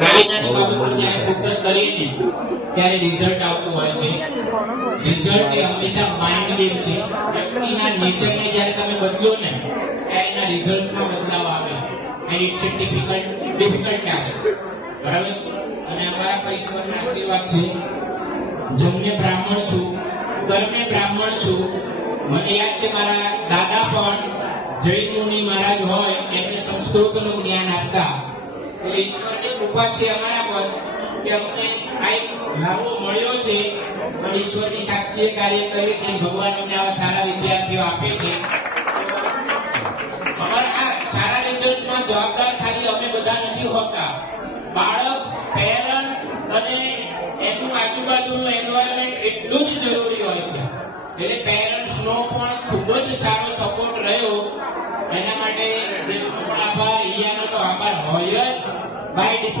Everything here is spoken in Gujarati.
નાની બાબતો જ્યારે ફોકસ કરીએ ત્યારે રિઝલ્ટ આવતું હોય છે. રિઝલ્ટ એ હંમેશા માઇન્ડેડ છે. વ્યક્તિના નેચરને જ્યારે તમે બદલો ને ત્યારે એના રિઝલ્ટમાં બદલાવ આવે. And it's a difficult task. બરાબર. અને અમારા ઈશ્વરના આશીર્વાદ છે. જન્મે બ્રાહ્મણ છું, કર્મે બ્રાહ્મણ છું. મને યાદ છે મારા દાદા પણ જૈન મુનિ મહારાજ હોય એમને સંસ્કૃતનું જ્ઞાન આપતા. ઈશ્વરની કૃપા છે અમારા પર કે અમને આ એક લાભો મળ્યો છે. અને ઈશ્વરની સાક્ષીએ કાર્ય કરે છે. ભગવાન અમને આવા સારા વિદ્યાર્થીઓ આપે છે. અમારા આ સારા રિઝલ્ટમાં જવાબદાર ખાલી અમે બધા નથી હોતા. બાળક, પેરેન્ટ્સ અને એનું આજુબાજુનું એન્વાયરમેન્ટ એટલું જ જરૂરી હોય છે. એટલે પેરેન્ટ્સનો પણ ખૂબ જ સારો સપોર્ટ રહ્યો. એના માટે આભાર. અહીંયાનો તો આભાર હોય જ. બાય